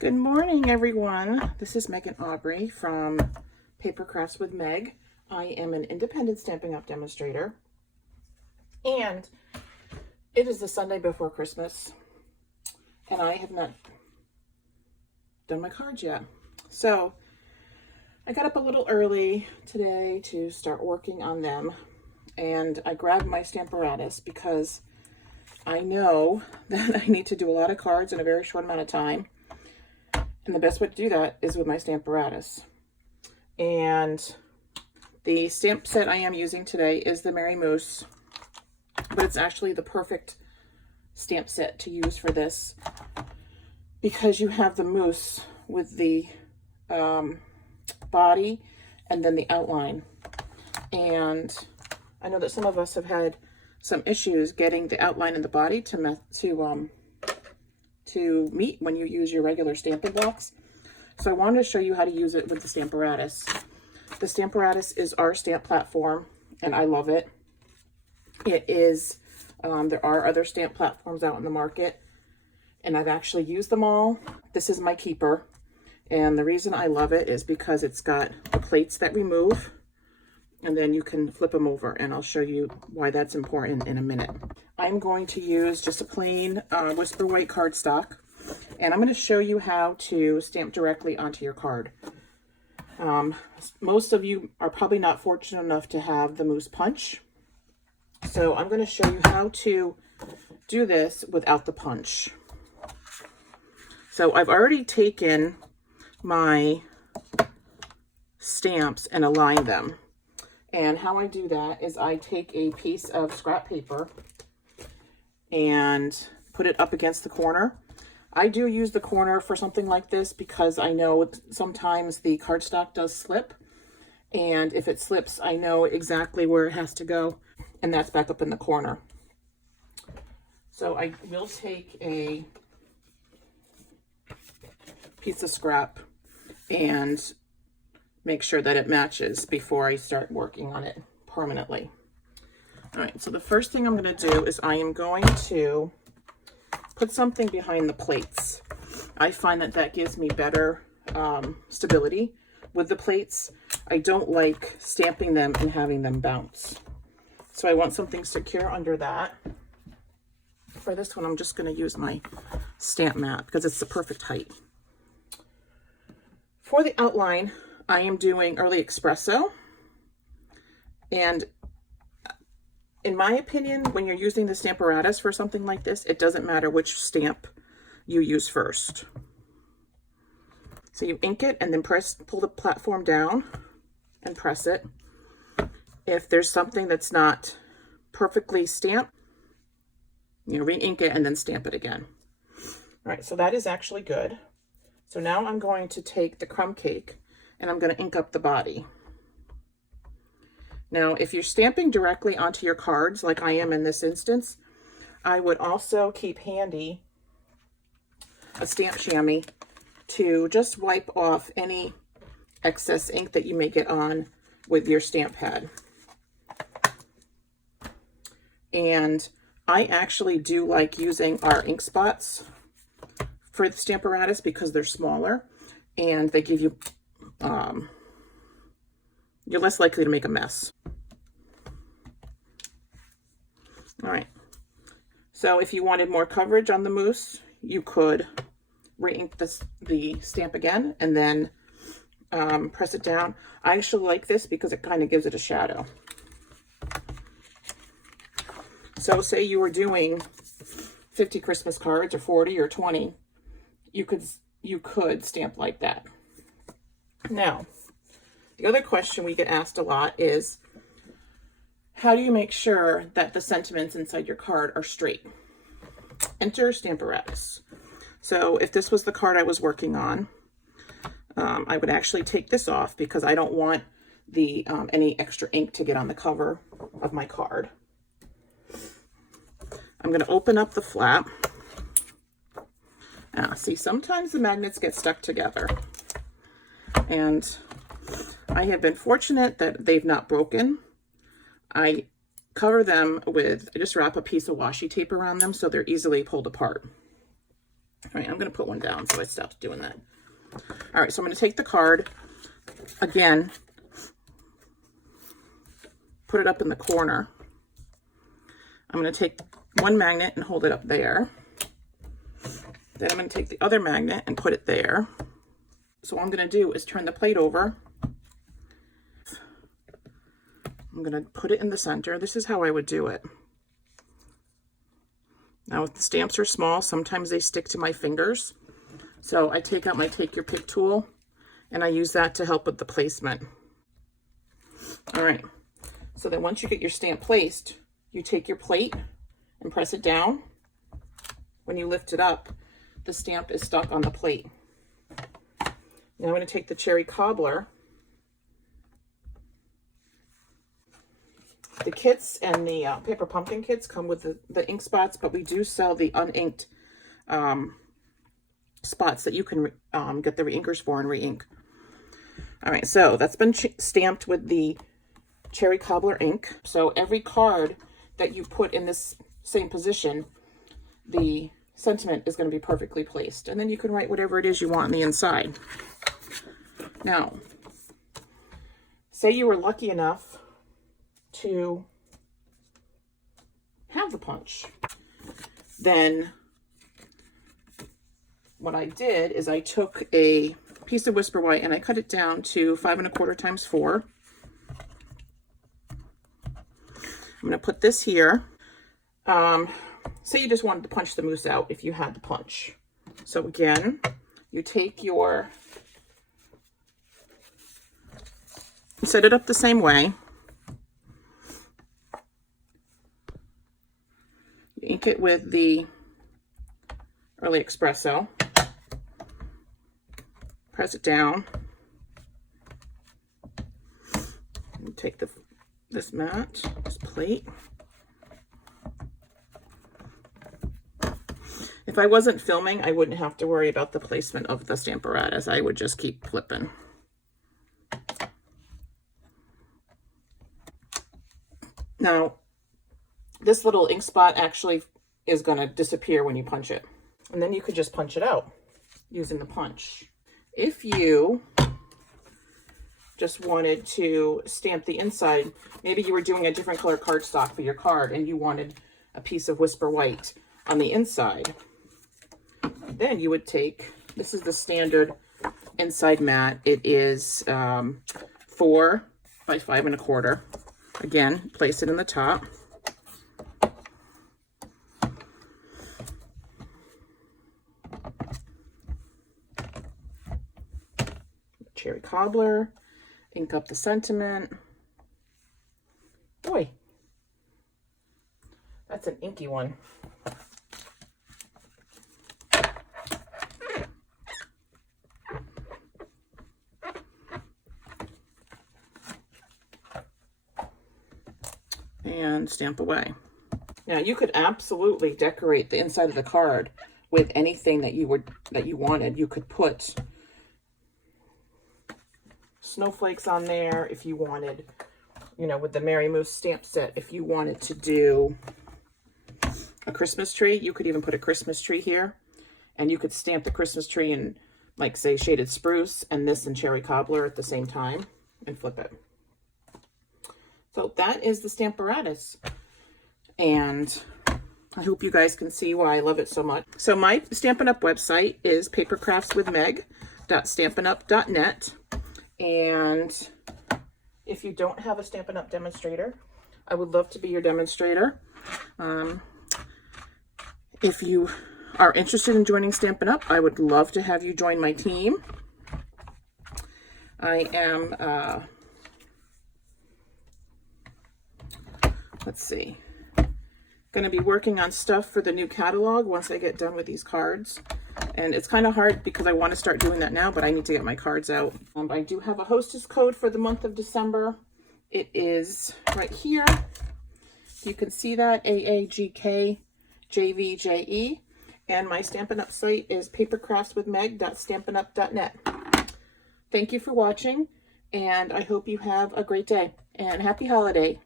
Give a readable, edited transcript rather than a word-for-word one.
Good morning, everyone. This is Meg and Aubrey from Paper Crafts with Meg. I am an independent Stampin' Up! Demonstrator, and it is the Sunday before Christmas, and I have not done my cards yet. So I got up a little early today to start working on them, and I grabbed my Stamparatus because I know that I need to do a lot of cards in a very short amount of time. And the best way to do that is with my Stamparatus. And the stamp set I am using today is the Merry Moose, but it's actually the perfect stamp set to use for this because you have the moose with the body and then the outline. And I know that some of us have had some issues getting the outline and the body to meet when you use your regular stamping blocks. So I wanted to show you how to use it with the Stamparatus. The Stamparatus is our stamp platform, and I love it. It is, there are other stamp platforms out in the market, and I've actually used them all. This is my keeper, and the reason I love it is because it's got the plates that remove, and then you can flip them over, and I'll show you why that's important in a minute. I'm going to use just a plain Whisper White cardstock, and I'm going to show you how to stamp directly onto your card. Most of you are probably not fortunate enough to have the Moose Punch, so I'm going to show you how to do this without the punch. So I've already taken my stamps and aligned them. And how I do that is I take a piece of scrap paper and put it up against the corner. I do use the corner for something like this because I know sometimes the cardstock does slip. And if it slips, I know exactly where it has to go. And that's back up in the corner. So I will take a piece of scrap and make sure that it matches before I start working on it permanently. All right, so the first thing I'm going to do is I am going to put something behind the plates. I find that that gives me better stability with the plates. I don't like stamping them and having them bounce. So I want something secure under that. For this one, I'm just going to use my stamp mat because it's the perfect height. For the outline, I am doing early espresso, and in my opinion, when you're using the Stamparatus for something like this, it doesn't matter which stamp you use first. So you ink it and then pull the platform down and press it. If there's something that's not perfectly stamped, you re-ink it and then stamp it again. All right, so that is actually good. So now I'm going to take the crumb cake and I'm going to ink up the body. Now, if you're stamping directly onto your cards, like I am in this instance, I would also keep handy a stamp chamois to just wipe off any excess ink that you may get on with your stamp pad. And I actually do like using our ink spots for the Stamparatus because they're smaller and they give you you're less likely to make a mess. All right, so if you wanted more coverage on the moose, you could re-ink the stamp again and then press it down. I actually like this because it kind of gives it a shadow. So say you were doing 50 Christmas cards or 40 or 20, you could stamp like that. Now, the other question we get asked a lot is, how do you make sure that the sentiments inside your card are straight? Enter Stamparatus. So if this was the card I was working on, I would actually take this off because I don't want the any extra ink to get on the cover of my card. I'm going to open up the flap. See, sometimes the magnets get stuck together. And I have been fortunate that they've not broken. I cover them with, I just wrap a piece of washi tape around them so they're easily pulled apart. All right, I'm going to put one down, so I stopped doing that. All right, so I'm going to take the card again, put it up in the corner. I'm going to take one magnet and hold it up there. Then I'm going to take the other magnet and put it there. So what I'm going to do is turn the plate over. I'm going to put it in the center. This is how I would do it. Now, if the stamps are small, sometimes they stick to my fingers. So I take out my Take Your Pick tool, and I use that to help with the placement. All right, so then once you get your stamp placed, you take your plate and press it down. When you lift it up, the stamp is stuck on the plate. Now I'm going to take the cherry cobbler. The kits and the paper pumpkin kits come with the ink spots, but we do sell the uninked spots that you can get the reinkers for and reink. All right, so that's been stamped with the cherry cobbler ink. So every card that you put in this same position, the sentiment is going to be perfectly placed. And then you can write whatever it is you want on the inside. Now, say you were lucky enough to have the punch. Then what I did is I took a piece of Whisper White and I cut it down to 5 1/4 times 4. I'm going to put this here. Say you just wanted to punch the moose out if you had the punch. So again, you take your, set it up the same way. You ink it with the Early Espresso. Press it down. And take this mat, this plate. If I wasn't filming, I wouldn't have to worry about the placement of the Stamparatus. I would just keep flipping. Now, this little ink spot actually is going to disappear when you punch it. And then you could just punch it out using the punch. If you just wanted to stamp the inside, maybe you were doing a different color cardstock for your card and you wanted a piece of Whisper White on the inside, then you would take, this is the standard inside mat. It is 4 by 5 1/4. Again, place it in the top. Cherry cobbler, ink up the sentiment. Boy, that's an inky one. And stamp away. Now you could absolutely decorate the inside of the card with anything that you wanted. You could put snowflakes on there if you wanted, you know, with the Merry Moose stamp set. If you wanted to do a Christmas tree, you could even put a Christmas tree here, and you could stamp the Christmas tree in, like, say, shaded spruce and this in cherry cobbler at the same time and flip it. So that is the Stamparatus, and I hope you guys can see why I love it so much. So my Stampin' Up website is papercraftswithmeg.stampinup.net, and if you don't have a Stampin' Up demonstrator, I would love to be your demonstrator. If you are interested in joining Stampin' Up, I would love to have you join my team. I am, let's see, going to be working on stuff for the new catalog once I get done with these cards. And it's kind of hard because I want to start doing that now, but I need to get my cards out. I do have a hostess code for the month of December. It is right here. You can see that, AAGKJVJE. And my Stampin' Up site is papercraftswithmeg.stampinup.net. Thank you for watching, and I hope you have a great day, and happy holiday.